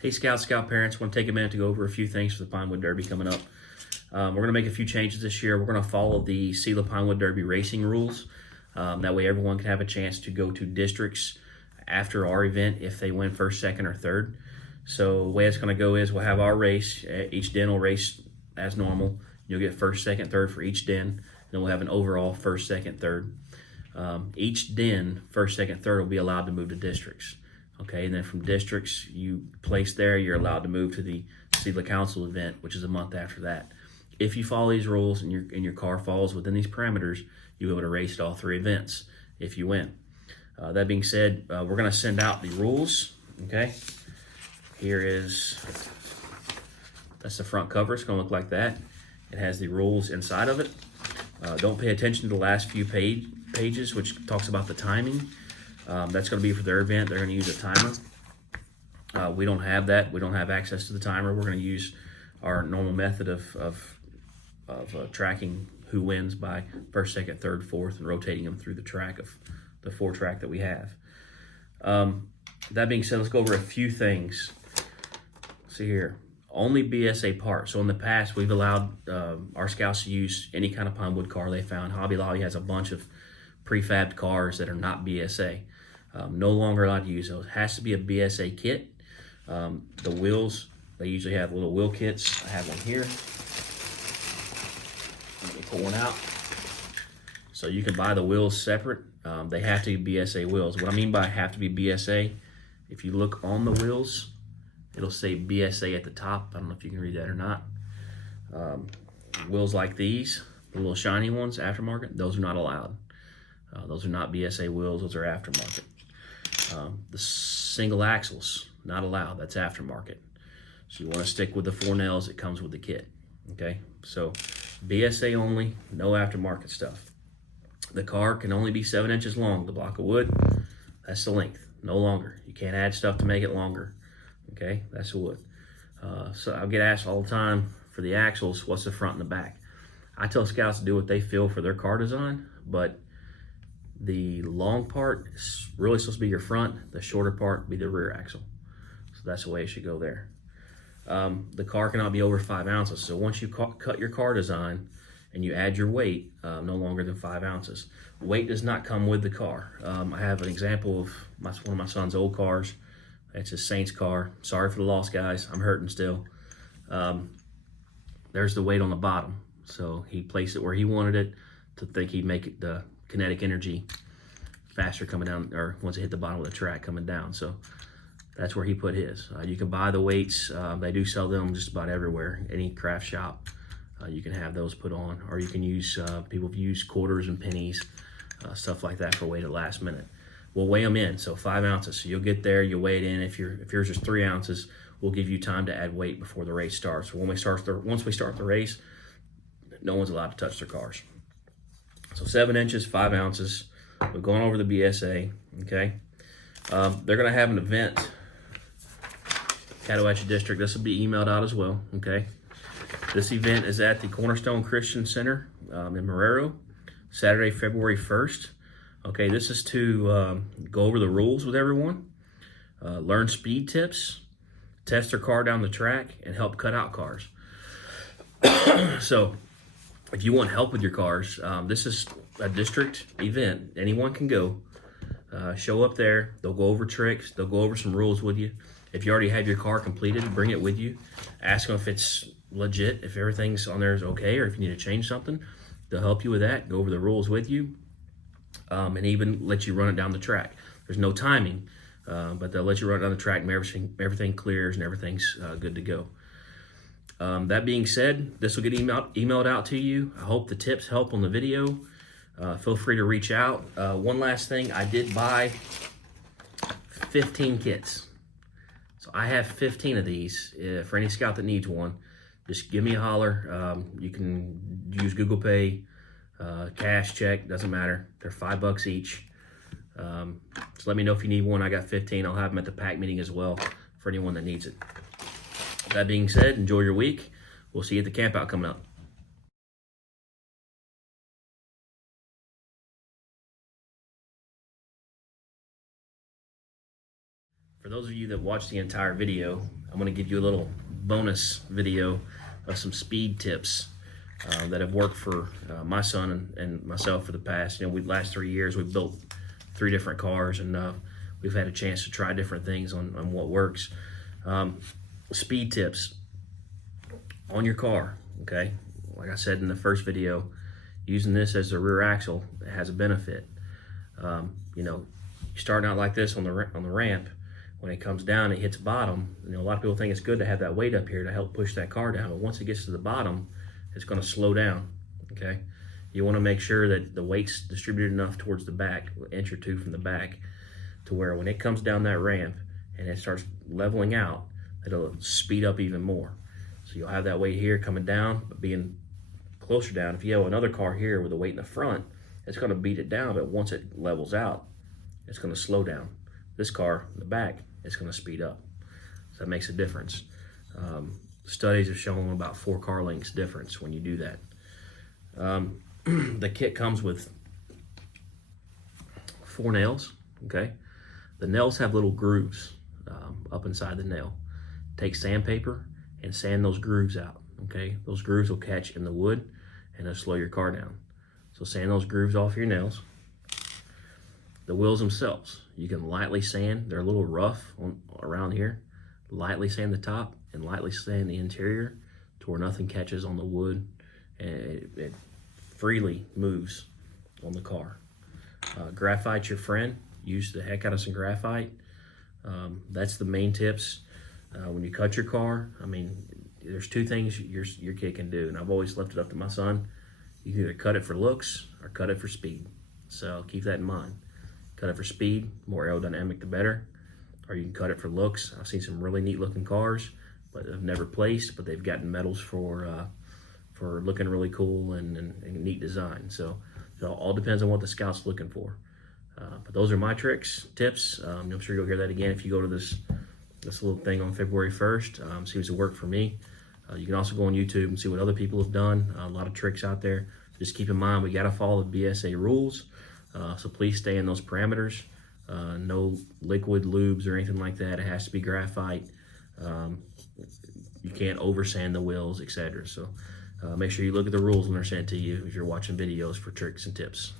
Hey Scout parents, want to take a minute to go over a few things for the Pinewood Derby coming up. We're going to make a few changes this year. We're going to follow the Pinewood Derby racing rules. That way everyone can have a chance to go to districts after our event if they win first, second, or third. So the way it's going to go is we'll have our race. Each den will race as normal. You'll get first, second, third for each den. Then we'll have an overall first, second, third. Each den, first, second, third, will be allowed to move to districts. Okay, and then from districts you place there, you're allowed to move to the Seedler Council event, which is a month after that. If you follow these rules and your car falls within these parameters, you'll be able to race at all three events if you win. That being said, we're going to send out the rules. Okay, that's the front cover. It's going to look like that. It has the rules inside of it. Don't pay attention to the last few pages, which talks about the timing. That's going to be for their event. They're going to use a timer. We don't have that. We don't have access to the timer. We're going to use our normal method of tracking who wins by first, second, third, fourth, and rotating them through the track of the 4-track that we have. That being said, let's go over a few things. See here, only BSA parts. So in the past, we've allowed our scouts to use any kind of Pinewood car they found. Hobby Lobby has a bunch of prefabbed cars that are not BSA. No longer allowed to use those. It has to be a BSA kit. The wheels, they usually have little wheel kits. I have one here. Let me pull one out. So you can buy the wheels separate. They have to be BSA wheels. What I mean by have to be BSA, if you look on the wheels, it'll say BSA at the top. I don't know if you can read that or not. Wheels like these, the little shiny ones, aftermarket, those are not allowed. Those are not BSA wheels, those are aftermarket. The single axles, not allowed, that's aftermarket. So you want to stick with the 4 nails that comes with the kit, okay? So BSA only, no aftermarket stuff. The car can only be 7 inches long. The block of wood, that's the length, no longer. You can't add stuff to make it longer, okay? That's the wood. So I'll get asked all the time for the axles, what's the front and the back? I tell scouts to do what they feel for their car design, but the long part is really supposed to be your front, the shorter part be the rear axle. So that's the way it should go there. The car cannot be over 5 ounces. So once you cut your car design and you add your weight, no longer than 5 ounces. Weight does not come with the car. I have an example of one of my son's old cars. It's a Saints car. Sorry for the loss, guys. I'm hurting still. There's the weight on the bottom. So he placed it where he wanted it to think he'd make it the kinetic energy faster coming down, or once it hit the bottom of the track coming down. So that's where he put his. You can buy the weights. They do sell them just about everywhere. Any craft shop, you can have those put on, or you can use, people use quarters and pennies, stuff like that for weight at last minute. We'll weigh them in, so 5 ounces. So you'll get there, you'll weigh it in. If yours is 3 ounces, we'll give you time to add weight before the race starts. So once we start the race, no one's allowed to touch their cars. So 7 inches, 5 ounces. We're going over the BSA, okay? They're gonna have an event, Catawatchee District. This will be emailed out as well, okay? This event is at the Cornerstone Christian Center in Marrero, Saturday, February 1st. Okay, this is to go over the rules with everyone, learn speed tips, test their car down the track, and help cut out cars. So, if you want help with your cars, this is a district event. Anyone can go. Show up there. They'll go over tricks. They'll go over some rules with you. If you already have your car completed, bring it with you. Ask them if it's legit, if everything's on there is okay, or if you need to change something. They'll help you with that, go over the rules with you, and even let you run it down the track. There's no timing, but they'll let you run it down the track and everything clears and everything's good to go. That being said, this will get emailed out to you. I hope the tips help on the video. Feel free to reach out. One last thing, I did buy 15 kits. So I have 15 of these. For any scout that needs one, just give me a holler. You can use Google Pay, cash, check, doesn't matter. They're $5 each. Just let me know if you need one. I got 15. I'll have them at the pack meeting as well for anyone that needs it. That being said, enjoy your week. We'll see you at the camp out coming up. For those of you that watched the entire video, I'm gonna give you a little bonus video of some speed tips that have worked for my son and myself for the past, last 3 years. We've built 3 different cars, and we've had a chance to try different things on what works. Speed tips on your car, okay? Like I said in the first video, using this as the rear axle has a benefit. You're starting out like this on the ramp. When it comes down, it hits bottom. A lot of people think it's good to have that weight up here to help push that car down, but once it gets to the bottom, it's going to slow down, okay? You want to make sure that the weight's distributed enough towards the back, an inch or 2 from the back, to where when it comes down that ramp and it starts leveling out, it'll speed up even more. So you'll have that weight here coming down, but being closer down. If you have another car here with a weight in the front, it's going to beat it down, but once it levels out, it's going to slow down. This car in the back, it's going to speed up. So that makes a difference. Studies have shown about 4 car lengths difference when you do that. The kit comes with 4 nails, okay? The nails have little grooves up inside the nail. Take sandpaper and sand those grooves out, okay? Those grooves will catch in the wood and it'll slow your car down. So sand those grooves off your nails. The wheels themselves, you can lightly sand. They're a little rough around here. Lightly sand the top and lightly sand the interior to where nothing catches on the wood, and it freely moves on the car. Graphite's your friend. Use the heck out of some graphite. That's the main tips. When you cut your car, there's 2 things your kid can do, and I've always left it up to my son. You can either cut it for looks or cut it for speed. So keep that in mind. Cut it for speed, more aerodynamic the better. Or you can cut it for looks. I've seen some really neat looking cars, but I've never placed, but they've gotten medals for looking really cool and neat design. So it all depends on what the Scout's looking for. But those are my tips. I'm sure you'll hear that again if you go to this little thing on February 1st. Seems to work for me. You can also go on YouTube and see what other people have done. A lot of tricks out there. Just keep in mind, we got to follow the BSA rules. So please stay in those parameters. No liquid lubes or anything like that. It has to be graphite. You can't over sand the wheels, etc. So make sure you look at the rules when they're sent to you if you're watching videos for tricks and tips.